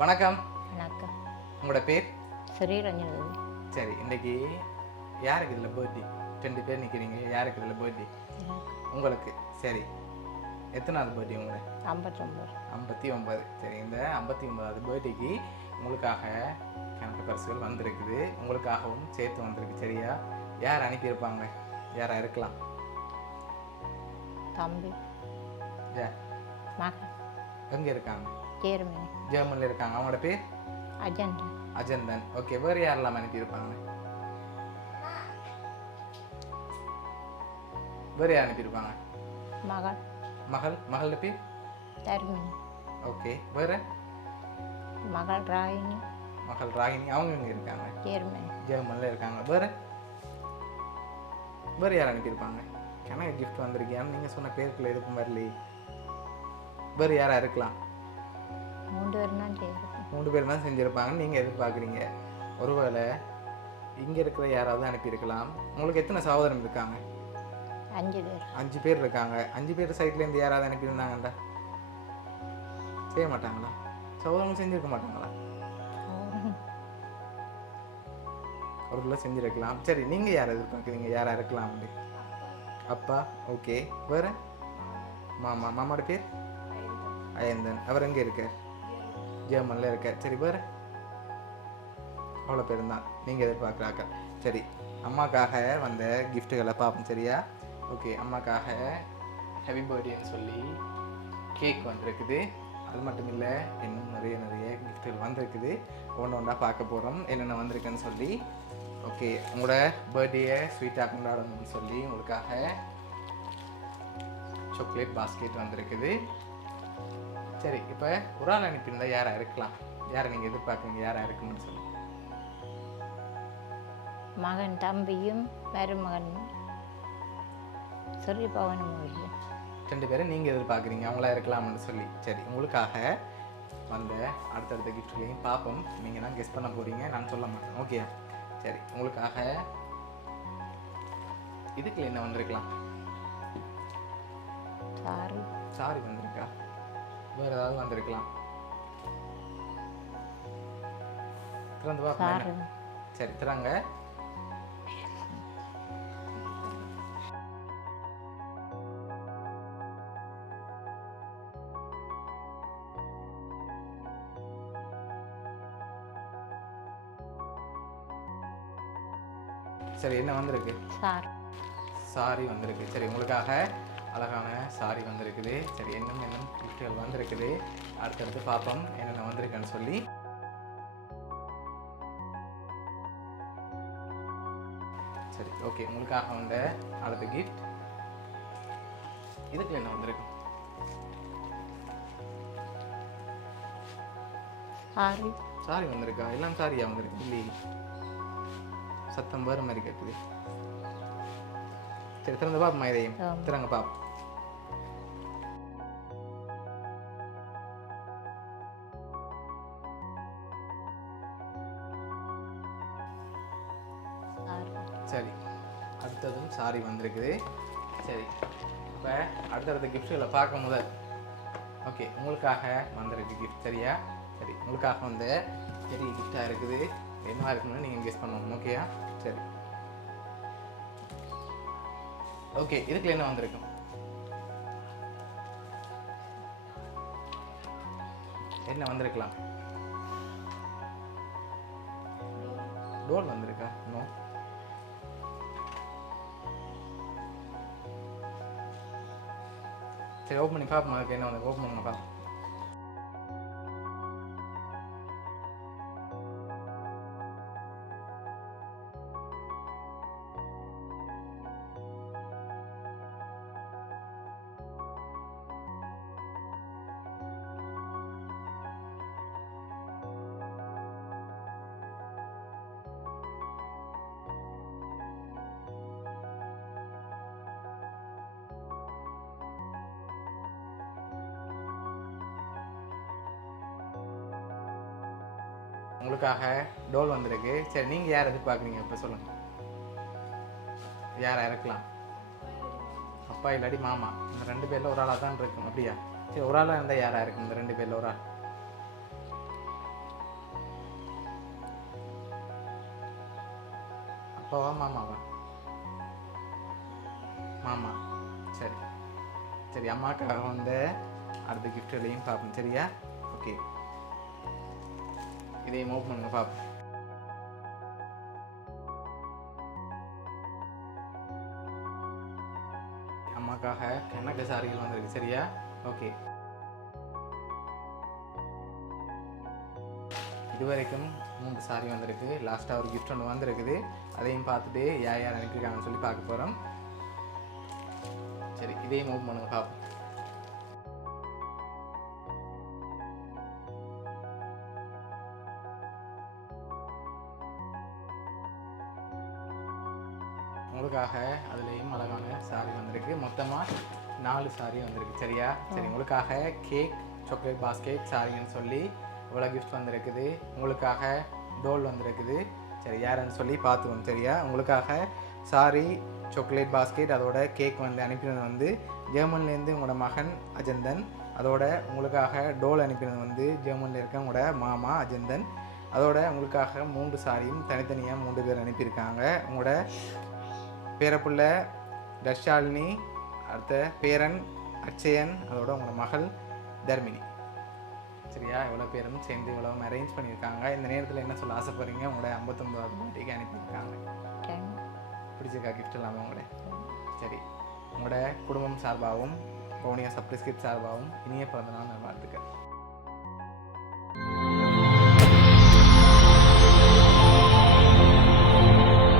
வணக்கம். வணக்கம். உங்களோட பேர்? ஸ்ரீரஞ்சன் சரி இன்னைக்கு யாருக்கு இதில் பர்த்டே ரெண்டு பேர் நிற்கிறீங்க யாருக்கு இதில் பர்த்டே உங்களுக்கு. சரி எத்தனாவது பர்த்டே உங்களுக்கு ஐம்பத்தொம்பது. ஐம்பத்தி ஒன்பது சரி இந்த ஐம்பத்தி ஒன்பதாவது பர்த்டேக்கு உங்களுக்காக கணக்கு பரிசுகள் வந்திருக்குது. உங்களுக்காகவும் சேர்த்து வந்திருக்கு சரியா? யார் அனுப்பியிருப்பாங்க? யாரா இருக்கலாம்? தம்பி. எங்கே இருக்காங்க? ஜெர்மனி ஜெர்மனில் இருக்காங்க. அவங்களோட பேர்? அஜெண்டா அஜந்தன். ஓகே வேறு யாரெல்லாம் அனுப்பியிருப்பாங்க வேறு யார் அனுப்பியிருப்பாங்க மகள். மகள்? மகளோட பேர்? தர்மினி. ஓகே வேறு? மகள் ராகினி. மகள் ராகினி. அவங்க எங்கே இருக்காங்க? ஜெர்மனி ஜெர்மனில் இருக்காங்க. வேறு? வேறு யார் அனுப்பியிருப்பாங்க எனக்கு கிஃப்ட் வந்திருக்கியான்னு நீங்கள் சொன்ன பேருக்குள்ள எதுக்கும் வரலையே. வேறு யாராக இருக்கலாம்? மூன்று பேரும் தான் செய்யிருக்கோம் மூணு பேர் தான் செஞ்சுருப்பாங்கன்னு நீங்கள் எதிர்பார்க்குறீங்க. ஒருவேளை இங்கே இருக்கிற யாராவது அனுப்பியிருக்கலாம் உங்களுக்கு எத்தனை சகோதரம் இருக்காங்க? அஞ்சு பேர். அஞ்சு பேர் இருக்காங்க. அஞ்சு பேர் சைட்லேருந்து யாராவது அனுப்பியிருந்தாங்கண்டா செய்ய மாட்டாங்களா? சகோதரங்க செஞ்சிருக்க மாட்டாங்களா? ஒருவேளை செஞ்சிருக்கலாம். சரி நீங்கள் யாரை எதிர்பார்க்குறீங்க? யாராக இருக்கலாம் அப்படி அப்பா ஓகே வேறு? மாமா மாமாவோட பேர்? அயந்தன் அவர் எங்கே இருக்கார்? ஜெர்மனில் இருக்கார் சரி பாரு அவ்வளோ பேருந்தான் தான். நீங்கள் எதிர்பார்க்குறாக்க சரி அம்மாக்காக வந்த கிஃப்ட்டுகளை பார்ப்போம் சரியா? ஓகே அம்மாக்காக ஹெவி பர்த்டேன்னு சொல்லி கேக் வந்திருக்குது. அது மட்டும் இல்லை இன்னும் நிறைய நிறைய கிஃப்ட்டுகள் வந்திருக்குது. ஒன்று ஒன்றா பார்க்க போகிறோம் என்னென்ன வந்திருக்குன்னு சொல்லி. ஓகே உங்களோட பர்த்டேயை ஸ்வீட்டாக கொண்டாடணும்னு சொல்லி உங்களுக்காக சாக்லேட் பாஸ்கெட் வந்திருக்குது. சரி இப்போ ஒரு ஆள் அனுப்பியிருந்தா யாராக இருக்கலாம். யாரை நீங்கள் எதிர்பார்க்குறீங்க? யாராக இருக்குன்னு சொல்லி. மகன் தம்பியும் மருமகன். சொல்லி பவனும் ரெண்டு பேரும் நீங்கள் எதிர்பார்க்குறீங்க. அவங்களா இருக்கலாம்னு சொல்லி. சரி உங்களுக்காக வந்த அடுத்தடுத்த கிஃப்ட்லையும் பார்ப்போம். நீங்கள் தான் கெஸ் பண்ண போகிறீங்க நான் சொல்ல மாட்டேன். ஓகே சரி உங்களுக்காக இதுக்குள்ள என்ன வந்திருக்கலாம்? சாரி சாரி வந்திருக்கா வேறு ஏதாவது வந்திருக்கலாம். திறந்து பார்ப்போம். சாரி. திறங்க. சரி என்ன வந்திருக்கு? சாரி வந்திருக்கு. சரி உங்களுக்காக அழகான சாரி வந்திருக்குது. சரி இன்னும் இன்னும் கிஃப்ட்டுகள் வந்திருக்குது. அடுத்தடுத்து பார்ப்போம் என்னென்ன வந்திருக்குன்னு சொல்லி. சரி ஓகே உங்களுக்காக வந்த அடுத்த கிஃப்ட் இதுக்கு என்ன வந்திருக்கு? சாரி சாரி வந்திருக்கா? எல்லாம் சாரியா வந்திருக்கு இல்லையே? சத்தம் வேறு மாதிரி கேட்குது சரி திறந்து பாப்போமா இதையும். திறங்க பாப்போம் சரி அடுத்ததும் சாரி வந்திருக்குது. சரி இப்போ அடுத்தடுத்த கிஃப்ட்டுகளை பார்க்கும் முதல் ஓகே உங்களுக்காக வந்திருக்கு கிஃப்ட் சரியா? சரி உங்களுக்காக வந்து பெரிய கிஃப்டாக இருக்குது. என்ன இருக்குன்னு நீங்கள் கெஸ் பண்ணணும் ஓகேயா சரி. ஓகே இதுக்குள்ள என்ன வந்திருக்கும் என்ன வந்திருக்கலாம்? டோல் வந்திருக்கா? நோ சரி ஓப்பன் பண்ணி பார்ப்போம் அதுக்கு என்ன வந்து ஓப்பன் பண்ணி பார்ப்போம் உங்களுக்காக டோல் வந்திருக்கு. சரி நீங்கள் யார் எதிர்பார்க்குறீங்க? இப்போ சொல்லுங்கள் யாரை இறக்கலாம்? அப்பா இல்லாடி மாமா. இந்த ரெண்டு பேரில் ஒரு ஆளாக தான் இருக்கும். அப்படியா? சரி ஒரு ஆளாக இருந்தால் யாராக இருக்கும்? இந்த ரெண்டு பேரில் ஒரு ஆள். அப்பாவா மாமாவா? மாமா. சரி. சரி அம்மாக்காக வந்து அடுத்த கிஃப்ட்களையும் பார்ப்போம். சரியா? ஓகே இதையும் மூவ் பண்ணுங்க பாப். அம்மாக்காக கணக்கு சாரிகள் வந்திருக்கு சரியா? ஓகே இதுவரைக்கும் மூன்று சாரி வந்திருக்கு. லாஸ்ட்டாக ஒரு கிஃப்ட் ஒன்று வந்திருக்குது. அதையும் பார்த்துட்டு யார் யார் அனுப்பியிருக்காங்கன்னு சொல்லி பார்க்க போகிறோம் சரி இதையும் மூவ் பண்ணுங்க பார்ப்போம் உங்களுக்காக அதுலேயும் அழகான சாரி வந்திருக்கு. மொத்தமாக நாலு சாரி வந்திருக்கு. சரியா? சரி உங்களுக்காக கேக் சாக்லேட் பாஸ்கெட் சாரின்னு சொல்லி இவ்வளோ கிஃப்ட் வந்திருக்குது. உங்களுக்காக டோல் வந்திருக்குது. சரி யாருன்னு சொல்லி பார்த்துவோம் சரியா? உங்களுக்காக சாரி சாக்லேட் பாஸ்கெட் அதோட கேக் வந்து அனுப்பினது வந்து ஜெர்மன்லேருந்து உங்களோட மகன் அஜந்தன். அதோட உங்களுக்காக டோல் அனுப்பினது வந்து ஜெர்மனில் இருக்க உங்களோட மாமா அஜந்தன். அதோட உங்களுக்காக மூன்று சாரியும் தனித்தனியாக மூன்று பேர் அனுப்பியிருக்காங்க. உங்களோட பேரப்புள்ள தர்ஷாலினி அடுத்த பேரன் அச்சயன் அதோட உங்களோட மகள் தர்மினி. சரியா? எவ்வளோ பேரும் சேர்ந்து இவ்வளோ அரேஞ்ச் பண்ணியிருக்காங்க. இந்த நேரத்தில் என்ன சொல்ல ஆசைப்படுறீங்க? உங்களோட ஐம்பத்தொம்பதாவது பர்த்டேக்கு அனுப்பியிருக்காங்க. பிடிச்சிருக்கா கிஃப்ட் இல்லாமல் உங்களோட? சரி. உங்களோட குடும்பம் சார்பாகவும் கவுனியா சப்ரிஸ்கிரிப் சார்பாகவும் இனிய பிறந்தநாள் வாழ்த்துக்கிறேன்